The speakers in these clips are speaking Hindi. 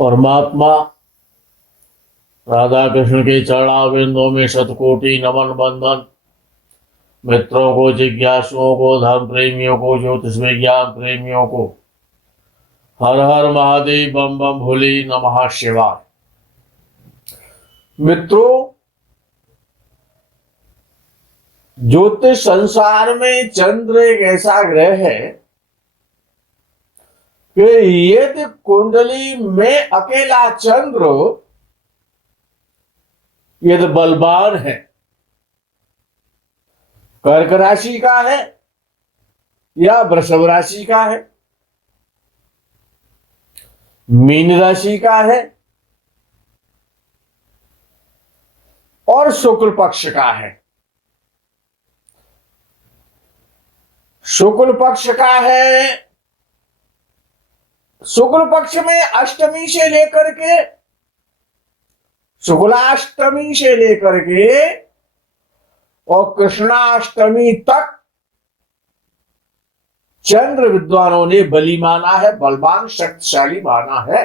परमात्मा राधा कृष्ण के चरणारविंदों में शतकोटि नमन बंदन। मित्रों को, जिज्ञासुओं को, धर्म प्रेमियों को, ज्योतिष विज्ञान प्रेमियों को हर हर महादेव, बम बम भोले, नमः शिवाय। मित्रों, ज्योतिष संसार में चंद्र एक ऐसा ग्रह है कि यदि कुंडली में अकेला चंद्र यदि बलवान है, कर्क राशि का है या वृषभ राशि का है, मीन राशि का है और शुक्ल पक्ष का है। शुक्ल पक्ष का है, शुक्ल पक्ष में अष्टमी से लेकर के शुक्लाष्टमी से लेकर के और कृष्णाष्टमी तक चंद्र विद्वानों ने बली माना है, बलवान शक्तिशाली माना है।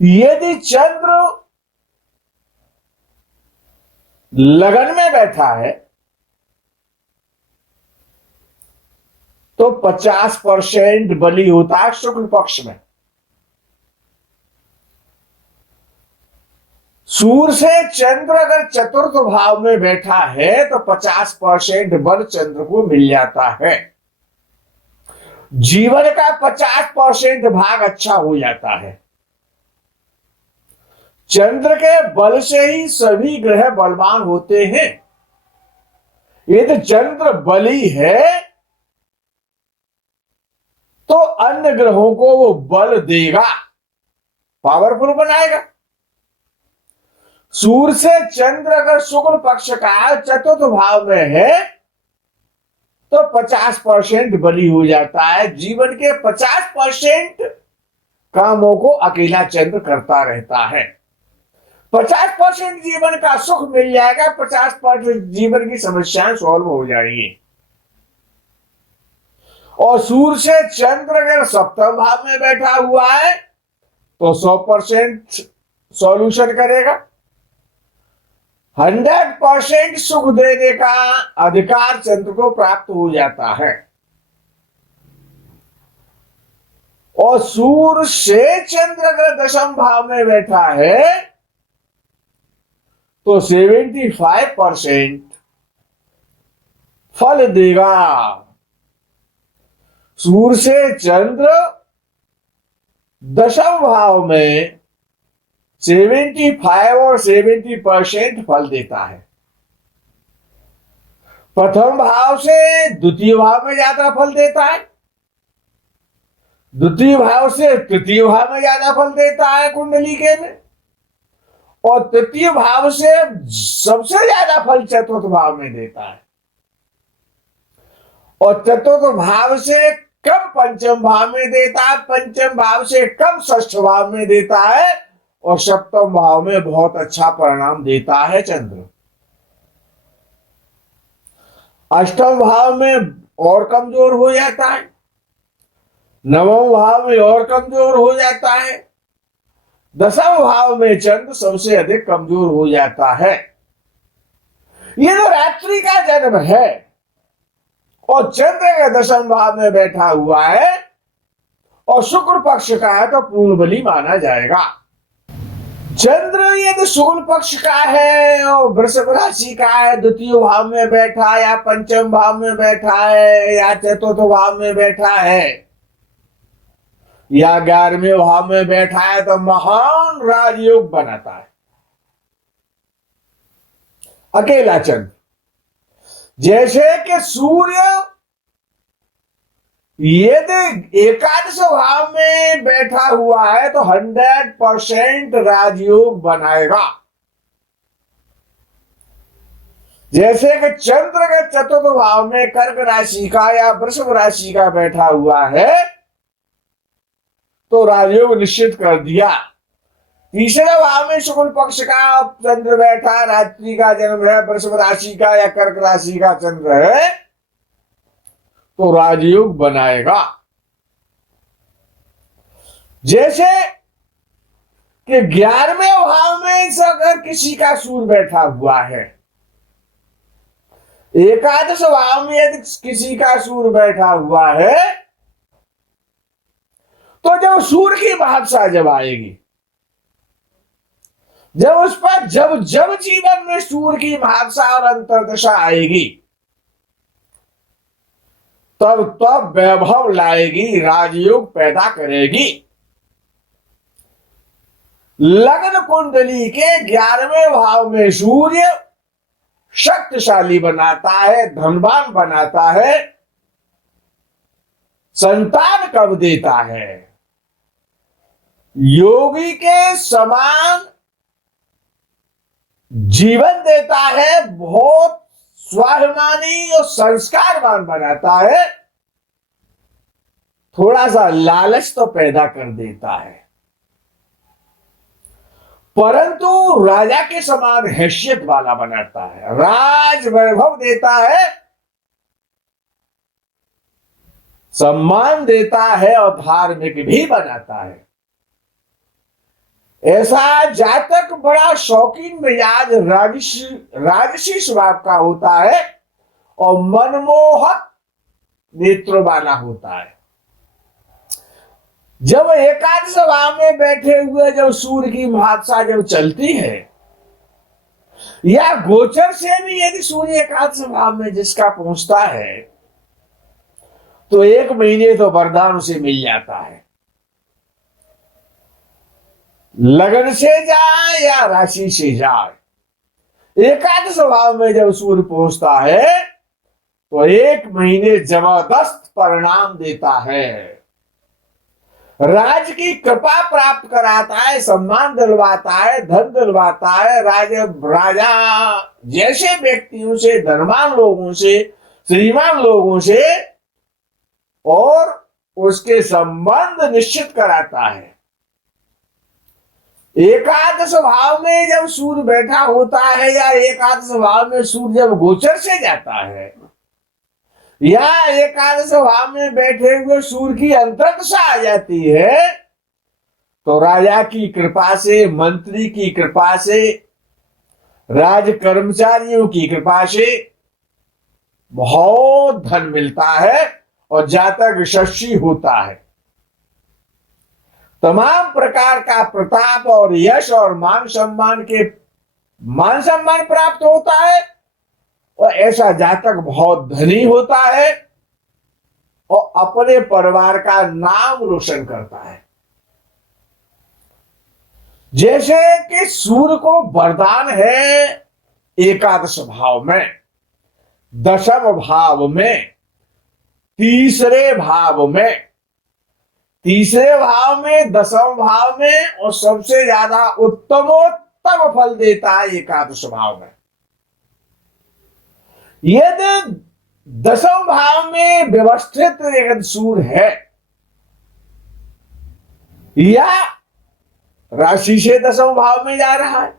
यदि चंद्र लगन में बैठा है तो 50% बली होता है शुक्ल पक्ष में। सूर्य से चंद्र अगर चतुर्थ भाव में बैठा है तो 50% बल चंद्र को मिल जाता है। जीवन का 50% भाग अच्छा हो जाता है। चंद्र के बल से ही सभी ग्रह बलवान होते हैं। यदि चंद्र बली है तो अन्य ग्रहों को वो बल देगा, पावरफुल बनाएगा। सूर्य से चंद्र अगर शुक्ल पक्ष का चतुर्थ भाव में है तो 50% बली हो जाता है। जीवन के 50% कामों को अकेला चंद्र करता रहता है। 50% जीवन का सुख मिल जाएगा, 50% जीवन की समस्याएं सॉल्व हो जाएंगी। और सूर्य से चंद्र अगर सप्तम भाव में बैठा हुआ है तो 100% सॉल्यूशन करेगा। 100% सुख देने का अधिकार चंद्र को प्राप्त हो जाता है। और सूर्य से चंद्र अगर दशम भाव में बैठा है तो 75% फल देगा। सूर्य से चंद्र दशम भाव में 75 और 70% फल देता है। प्रथम भाव से द्वितीय भाव में ज्यादा फल देता है, द्वितीय भाव से तृतीय भाव में ज्यादा फल देता है कुंडली के में, और तृतीय भाव से सबसे ज्यादा फल चतुर्थ भाव में देता है, और चतुर्थ भाव से कम पंचम भाव में देता है, पंचम भाव से कम षष्ठ भाव में देता है, और सप्तम भाव में बहुत अच्छा परिणाम देता है चंद्र। अष्टम भाव में और कमजोर हो जाता है, नवम भाव में और कमजोर हो जाता है, दसम भाव में चंद्र सबसे अधिक कमजोर हो जाता है। ये तो रात्रि का जन्म है और चंद्र के दशम भाव में बैठा हुआ है और शुक्र पक्ष का है तो पूर्ण बली माना जाएगा। चंद्र यदि शुक्ल पक्ष का है और वृषभ राशि का है, द्वितीय भाव में बैठा या पंचम भाव में बैठा है या चतुर्थ भाव में बैठा है या 11वें भाव में बैठा है तो महान राजयोग बनाता है अकेला चंद्र। जैसे कि सूर्य यदि एकादश भाव में बैठा हुआ है तो 100% राजयोग बनाएगा। जैसे कि चंद्र के चतुर्थ भाव में कर्क राशि का या वृषभ राशि का बैठा हुआ है तो राजयोग निश्चित कर दिया। तीसरे भाव में शुक्ल पक्ष का चंद्र बैठा, रात्रि का जन्म है, वृषभ राशि का या कर्क राशि का चंद्र है तो राजयोग बनाएगा। जैसे कि 11वें भाव में अगर किसी का सूर्य बैठा हुआ है, एकादश भाव में यदि किसी का सूर्य बैठा हुआ है, तो जब सूर्य की महत्ता जब आएगी, जब उस पर जब जब जीवन में सूर्य की महत्ता और अंतर्दशा आएगी, तब तब वैभव लाएगी, राजयोग पैदा करेगी। लग्न कुंडली के 11वें भाव में सूर्य शक्तिशाली बनाता है, धनवान बनाता है, संतान कब देता है? योगी के समान जीवन देता है, बहुत स्वाभिमानी और संस्कारवान बनाता है, थोड़ा सा लालच तो पैदा कर देता है, परंतु राजा के समान हैसियत वाला बनाता है, राज वैभव देता है, सम्मान देता है और धार्मिक भी बनाता है। ऐसा जातक बड़ा शौकीन मिजाज राजसी स्वभाव का होता है और मनमोहक नेत्रों वाला होता है। जब एकादश भाव में बैठे हुए जब सूर्य की महत्ता जब चलती है, या गोचर से भी यदि सूर्य एकादश भाव में जिसका पहुंचता है, तो 1 महीने तो वरदान उसे मिल जाता है। लगन से जाए या राशि से जाए, एकादश भाव में जब सूर्य पहुंचता है तो 1 महीने जबरदस्त परिणाम देता है, राज की कृपा प्राप्त कराता है, सम्मान दिलवाता है, धन दिलवाता है, राजा जैसे व्यक्तियों से, धनवान लोगों से, श्रीमान लोगों से और उसके संबंध निश्चित कराता है। एकादश भाव में जब सूर्य बैठा होता है या एकादश भाव में सूर्य जब गोचर से जाता है या एकादश भाव में बैठे हुए सूर्य की अंतर्दशा आ जाती है, तो राजा की कृपा से, मंत्री की कृपा से, राज कर्मचारियों की कृपा से बहुत धन मिलता है और जातक यशस्वी होता है। तमाम प्रकार का प्रताप और यश और मान सम्मान प्राप्त होता है और ऐसा जातक बहुत धनी होता है और अपने परिवार का नाम रोशन करता है। जैसे कि सूर्य को वरदान है एकादश भाव में, दशम भाव में, तीसरे भाव में, तीसरे भाव में, दसम भाव में और सबसे ज्यादा उत्तमोत्तम फल देता है एकादश भाव में। यदि दसम भाव में व्यवस्थित एक सूर्य है या राशि से दसम भाव में जा रहा है,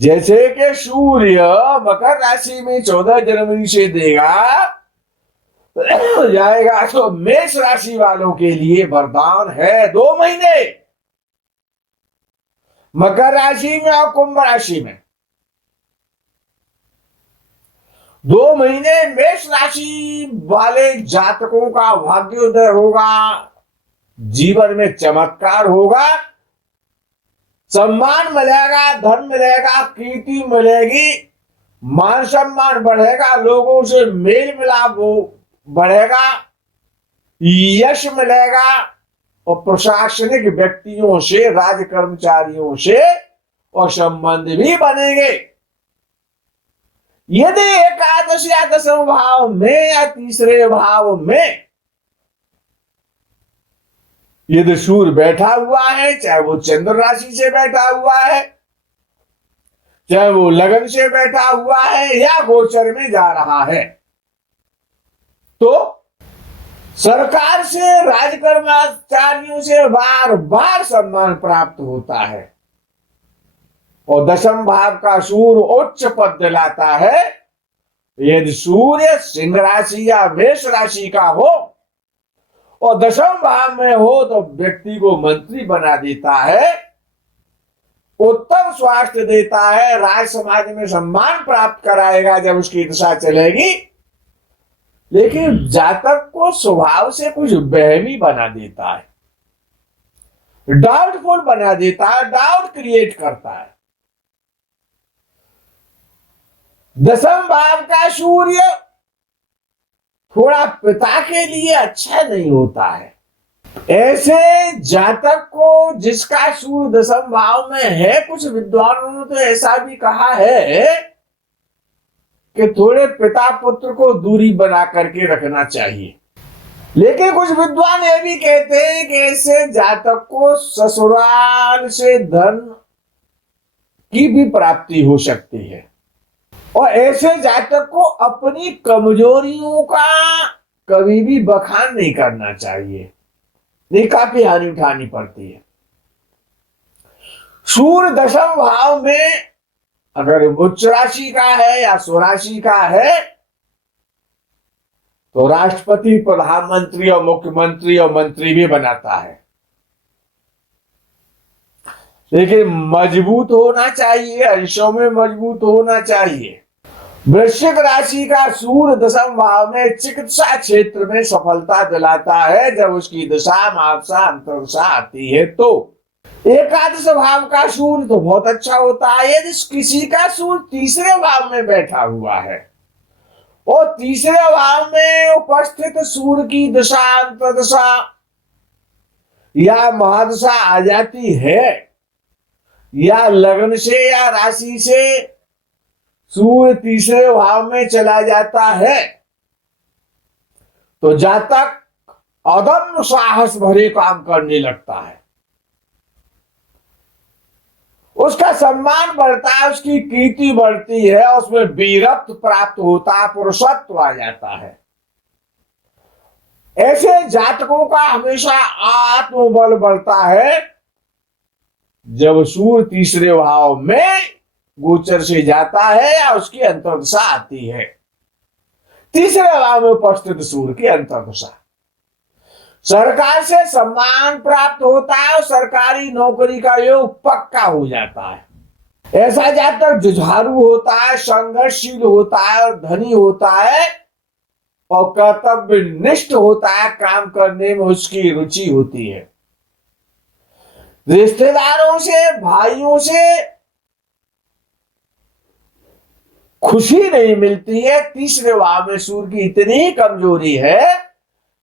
जैसे कि सूर्य मकर राशि में 14 जनवरी से देगा जाएगा, तो मेष राशि वालों के लिए वरदान है 2 महीने, मकर राशि में और कुंभ राशि में 2 महीने मेष राशि वाले जातकों का भाग्योदय होगा, जीवन में चमत्कार होगा, सम्मान मिलेगा, धन मिलेगा, कीर्ति मिलेगी, मान सम्मान बढ़ेगा, लोगों से मेल मिलाप बढ़ेगा, यश मिलेगा और प्रशासनिक व्यक्तियों से, राज कर्मचारियों से और संबंध भी बनेंगे। यदि एकादश या दसम भाव में या तीसरे भाव में यदि सूर्य बैठा हुआ है, चाहे वो चंद्र राशि से बैठा हुआ है, चाहे वो लगन से बैठा हुआ है या गोचर में जा रहा है, तो सरकार से, राज कर्मचारियों से बार बार सम्मान प्राप्त होता है और दशम भाव का सूर्य उच्च पद दिलाता है। यदि सूर्य सिंह राशि या मेष राशि का हो और दशम भाव में हो तो व्यक्ति को मंत्री बना देता है, उत्तम स्वास्थ्य देता है, राज समाज में सम्मान प्राप्त कराएगा जब उसकी दशा चलेगी। लेकिन जातक को स्वभाव से कुछ वहमी बना देता है, डाउटफुल बना देता है, डाउट क्रिएट करता है। दशम भाव का सूर्य थोड़ा पिता के लिए अच्छा नहीं होता है। ऐसे जातक को जिसका सूर्य दशम भाव में है, कुछ विद्वानों ने तो ऐसा भी कहा है कि थोड़े पिता पुत्र को दूरी बना करके रखना चाहिए। लेकिन कुछ विद्वान ये भी कहते हैं कि ऐसे जातक को ससुराल से धन की भी प्राप्ति हो सकती है, और ऐसे जातक को अपनी कमजोरियों का कभी भी बखान नहीं करना चाहिए, नहीं काफी हानि उठानी पड़ती है। सूर्य दशम भाव में अगर उच्च राशि का है या स्वराशि का है तो राष्ट्रपति, प्रधानमंत्री और मुख्यमंत्री और मंत्री भी बनाता है। लेकिन मजबूत होना चाहिए, अंशों में मजबूत होना चाहिए। वृश्चिक राशि का सूर्य दशम भाव में चिकित्सा क्षेत्र में सफलता दिलाता है जब उसकी दशा महादशा अंतर्दशा आती है। तो एकादश भाव का सूर्य तो बहुत अच्छा होता है यदि किसी का सूर्य तीसरे भाव में बैठा हुआ है, और तीसरे भाव में उपस्थित सूर्य की दशा अंतर्दशा या महादशा आ जाती है, या लग्न से या राशि से सूर्य तीसरे भाव में चला जाता है, तो जातक अदम्य साहस भरे काम करने लगता है, उसका सम्मान बढ़ता है, उसकी कीर्ति बढ़ती है, उसमें वीरत्व प्राप्त होता है, पुरुषत्व आ जाता है। ऐसे जातकों का हमेशा आत्मबल बढ़ता है जब सूर्य तीसरे भाव में गोचर से जाता है या उसकी अंतर्दशा आती है। तीसरे भाव में उपस्थित सूर्य की अंतर्दशा, सरकार से सम्मान प्राप्त होता है और सरकारी नौकरी का योग पक्का हो जाता है। ऐसा जातक जुझारू होता है, संघर्षशील होता है और धनी होता है, और कर्तव्यनिष्ठ होता है, काम करने में उसकी रुचि होती है। रिश्तेदारों से, भाइयों से खुशी नहीं मिलती है। तीसरे भाव में सूर्य की इतनी कमजोरी है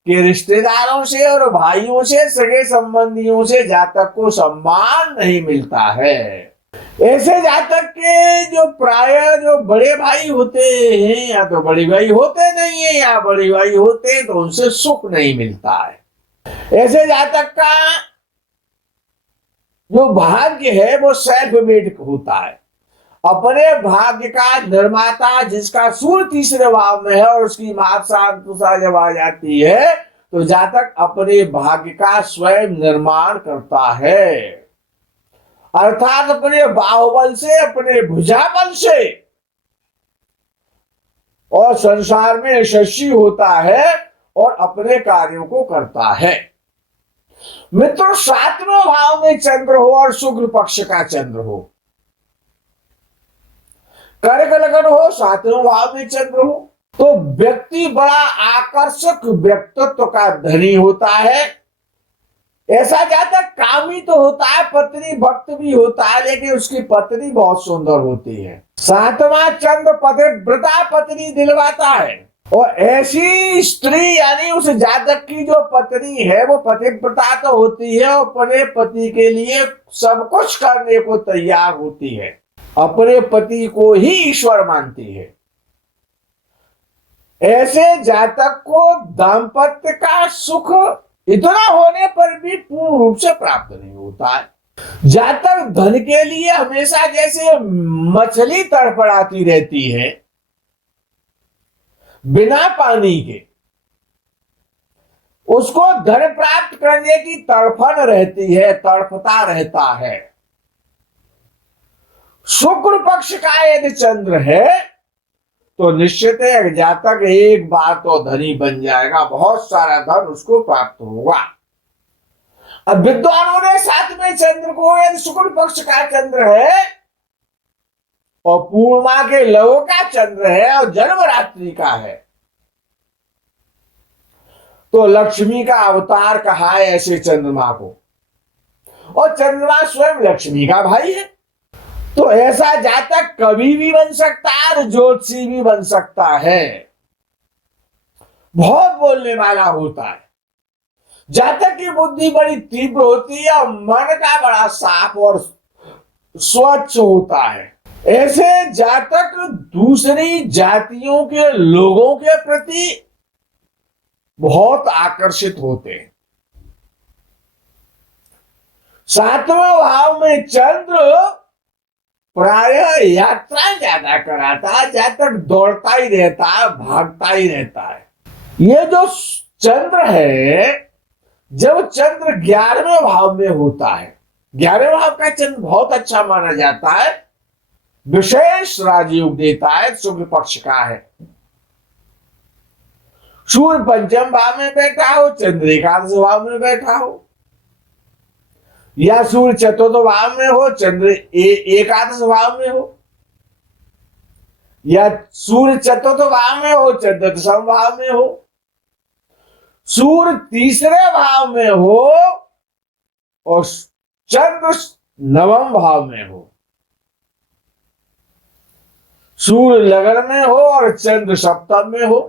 कि रिश्तेदारों से और भाइयों से, सगे संबंधियों से जातक को सम्मान नहीं मिलता है। ऐसे जातक के जो प्राय जो बड़े भाई होते हैं या तो बड़े भाई होते नहीं है, या बड़े भाई होते हैं तो उनसे सुख नहीं मिलता है। ऐसे जातक का जो भाग्य है वो सेल्फ मेड होता है, अपने भाग्य का निर्माता। जिसका सूर्य तीसरे भाव में है और उसकी महादशा जब आ जाती है तो जातक अपने भाग्य का स्वयं निर्माण करता है, अर्थात अपने बाहुबल से, अपने भुजाबल से, और संसार में यशस्वी होता है और अपने कार्यों को करता है। मित्रों, सातवें भाव में चंद्र हो और शुक्ल पक्ष का चंद्र हो, कर्क लग्न हो, सातवें भाव में चंद्र हो, तो व्यक्ति बड़ा आकर्षक व्यक्तित्व का धनी होता है। ऐसा जातक कामी तो होता है, पत्नी भक्त भी होता है, लेकिन उसकी पत्नी बहुत सुंदर होती है। सातवां चंद्र पतिव्रता पत्नी दिलवाता है, और ऐसी स्त्री यानी उस जातक की जो पत्नी है वो पतिव्रता तो होती है, अपने पति के लिए सब कुछ करने को तैयार होती है, अपने पति को ही ईश्वर मानती है। ऐसे जातक को दाम्पत्य का सुख इतना होने पर भी पूर्ण रूप से प्राप्त नहीं होता है। जातक धन के लिए हमेशा जैसे मछली तड़फड़ाती रहती है बिना पानी के, उसको धन प्राप्त करने की तड़फन रहती है, तड़फता रहता है। शुक्र पक्ष का यदि चंद्र है तो निश्चित है जातक एक बार तो धनी बन जाएगा, बहुत सारा धन उसको प्राप्त होगा। अब विद्वानों ने साथ में चंद्र को, यदि शुक्ल पक्ष का चंद्र है और पूर्णिमा के लव का चंद्र है और जन्म रात्रि का है, तो लक्ष्मी का अवतार कहा है ऐसे चंद्रमा को, और चंद्रमा स्वयं लक्ष्मी का भाई है। तो ऐसा जातक कवि भी बन सकता है और ज्योतिषी भी बन सकता है, बहुत बोलने वाला होता है। जातक की बुद्धि बड़ी तीव्र होती है और मन का बड़ा साफ और स्वच्छ होता है। ऐसे जातक दूसरी जातियों के लोगों के प्रति बहुत आकर्षित होते हैं। सातवें भाव में चंद्र प्रायः यात्रा ज्यादा कराता है, जातक दौड़ता ही रहता है, भागता ही रहता है। ये जो चंद्र है, जब चंद्र 11वें भाव में होता है, 11वें भाव का चंद्र बहुत अच्छा माना जाता है, विशेष राजयोग देता है, शुक्ल पक्ष का है। सूर्य पंचम भाव में बैठा हो, चंद्र एकादश भाव में बैठा हो, या सूर्य चतुर्थ भाव में हो, चंद्र एकादश भाव में हो, या सूर्य चतुर्थ भाव में हो, चंद्र दशम भाव में हो, सूर्य तीसरे भाव में हो और चंद्र नवम भाव में हो, सूर्य लगन में हो और चंद्र सप्तम में हो,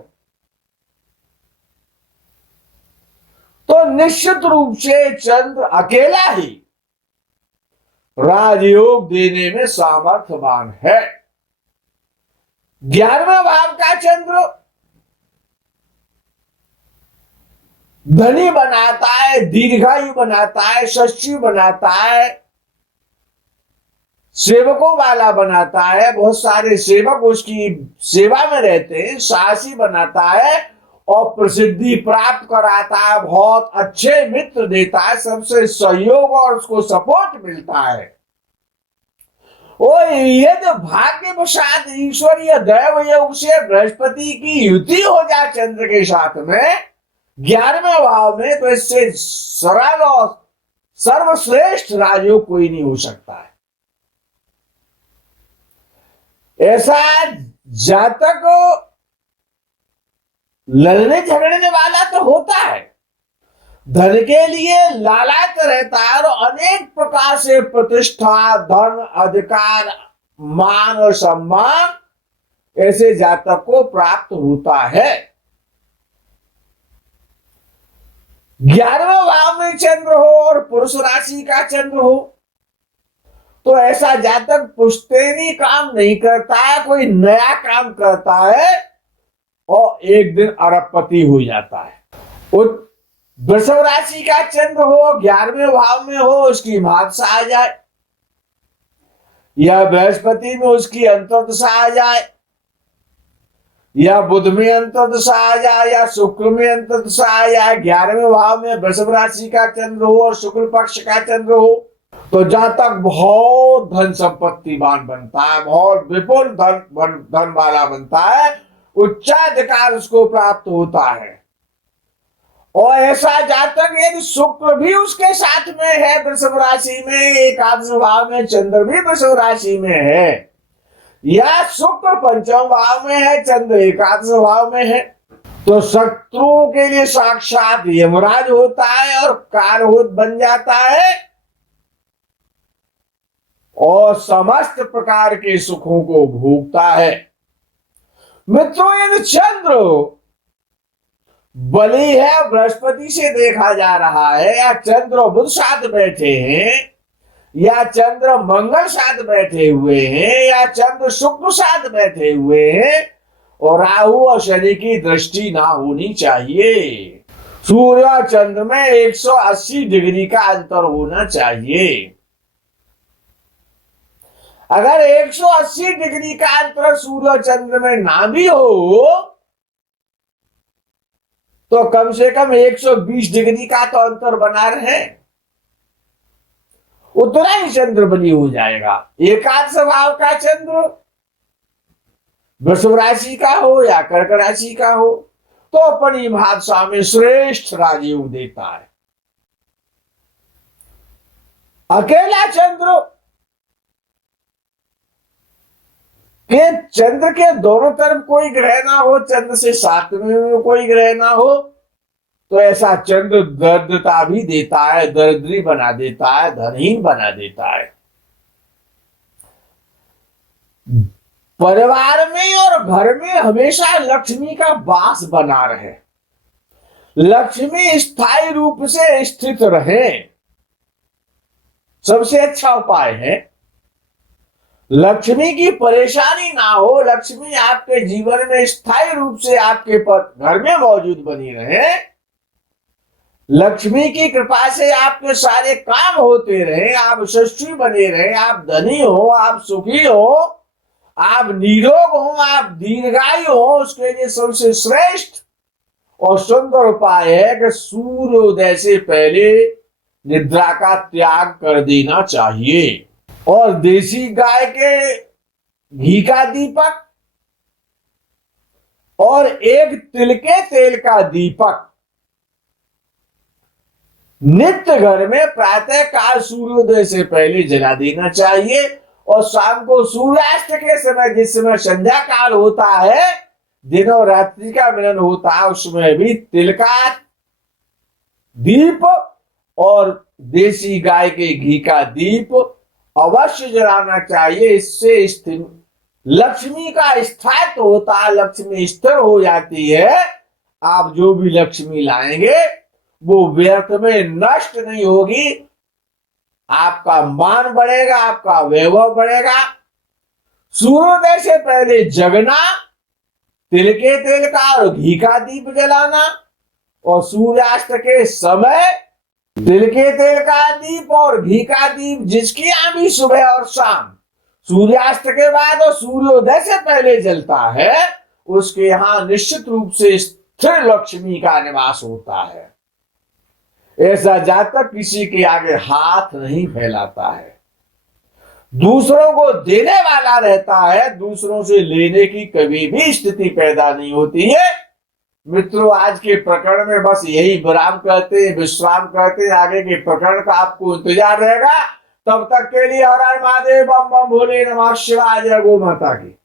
तो निश्चित रूप से चंद्र अकेला ही राजयोग देने में सामर्थ्यवान है। 11वें भाव का चंद्र धनी बनाता है, दीर्घायु बनाता है, षष्ठी बनाता है, सेवकों वाला बनाता है, बहुत सारे सेवक उसकी सेवा में रहते हैं, साहसी बनाता है और प्रसिद्धि प्राप्त कराता है, बहुत अच्छे मित्र देता है, सबसे सहयोग और उसको सपोर्ट मिलता है। और यदि भाग्यवशात ईश्वरीय दैव योग से बृहस्पति की युति हो जाए चंद्र के साथ में 11वें भाव में, तो इससे सरल और सर्वश्रेष्ठ राजयोग कोई नहीं हो सकता है। ऐसा जातक लड़ने झगड़ने वाला तो होता है, धन के लिए लालायित रहता है और अनेक प्रकार से प्रतिष्ठा, धन, अधिकार, मान और सम्मान ऐसे जातक को प्राप्त होता है। 11वें भाव में चंद्र हो और पुरुष राशि का चंद्र हो, तो ऐसा जातक पुश्तैनी काम नहीं करता है, कोई नया काम करता है और एक दिन अरबपति हो जाता है। वृषभ राशि का चंद्र हो, 11वें भाव में हो, उसकी महादशा आ जाए, या बृहस्पति में उसकी अंतर्दशा आ जाए, या बुध में अंतर्दशा आ जाए, या शुक्र में अंतर्दशा आ जाए, 11वें भाव में वृषभ राशि का चंद्र हो और शुक्ल पक्ष का चंद्र हो, तो जातक बहुत धन संपत्तिवान बनता है, बहुत विपुल धन वाला बनता है, उच्चाधिकार उसको प्राप्त होता है। और ऐसा जातक यदि शुक्र भी उसके साथ में है वृषभ राशि में, एकादश भाव में चंद्र भी वृषभ राशि में है, या शुक्र पंचम भाव में है, चंद्र एकादश भाव में है, तो शत्रुओं के लिए साक्षात यमराज होता है और कालहूत बन जाता है और समस्त प्रकार के सुखों को भोगता है। मित्रों, यदि चंद्र बलि है, बृहस्पति से देखा जा रहा है, या चंद्र बुध साथ बैठे हैं, या चंद्र मंगल साथ बैठे हुए हैं, या चंद्र शुक्र साथ बैठे हुए हैं, और राहु और शनि की दृष्टि ना होनी चाहिए। सूर्य और चंद्र में 180 डिग्री का अंतर होना चाहिए। अगर 180 डिग्री का अंतर सूर्य और चंद्र में ना भी हो, तो कम से कम 120 डिग्री का तो अंतर बना रहे, उतना ही चंद्र बलि हो जाएगा। एकादश भाव का चंद्र वृषभ राशि का हो या कर्क राशि का हो, तो अपनी भाषा में श्रेष्ठ राजयोग देता है। अकेला चंद्र के चंद्र के दोनों तरफ कोई ग्रह ना हो, चंद्र से सातवें में कोई ग्रह ना हो, तो ऐसा चंद्र दरिद्रता भी देता है, दरिद्री बना देता है, धनहीन बना देता है। परिवार में और घर में हमेशा लक्ष्मी का वास बना रहे, लक्ष्मी स्थायी रूप से स्थित रहे, सबसे अच्छा उपाय है। लक्ष्मी की परेशानी ना हो, लक्ष्मी आपके जीवन में स्थायी रूप से आपके घर में मौजूद बनी रहे, लक्ष्मी की कृपा से आपके सारे काम होते रहे, आप यशस्वी बने रहे, आप धनी हो, आप सुखी हो, आप निरोग हो, आप दीर्घायु हो, उसके लिए सबसे श्रेष्ठ और सुंदर उपाय है कि सूर्योदय से पहले निद्रा का त्याग कर देना चाहिए। और देसी गाय के घी का दीपक और एक तिल के तेल का दीपक नित्य घर में प्रातः काल सूर्योदय से पहले जला देना चाहिए। और शाम को सूर्यास्त के समय, जिस समय संध्या काल होता है, दिन और रात्रि का मिलन होता है, उसमें भी तिल का दीप और देसी गाय के घी का दीप अवश्य जलाना चाहिए। इससे लक्ष्मी का स्थायित्व होता है, लक्ष्मी स्थिर हो जाती है। आप जो भी लक्ष्मी लाएंगे वो व्यर्थ में नष्ट नहीं होगी, आपका मान बढ़ेगा, आपका वैभव बढ़ेगा। सूर्योदय से पहले जगना, तिल के तेल का और घी का दीप जलाना, और सूर्यास्त के समय तिल के तेल का दीप और घी का दीप जिसकी यहाँ भी सुबह और शाम, सूर्यास्त के बाद और सूर्योदय से पहले जलता है, उसके यहां निश्चित रूप से स्थिर लक्ष्मी का निवास होता है। ऐसा जातक किसी के आगे हाथ नहीं फैलाता है, दूसरों को देने वाला रहता है, दूसरों से लेने की कभी भी स्थिति पैदा नहीं होती है। मित्रों, आज के प्रकरण में बस यही विराम करते हैं, विश्राम करते हैं। आगे के प्रकरण का आपको इंतजार रहेगा। तब तक के लिए हर हर महादेव, बम बम भोले, नमः शिवाय, जय गौ माता की।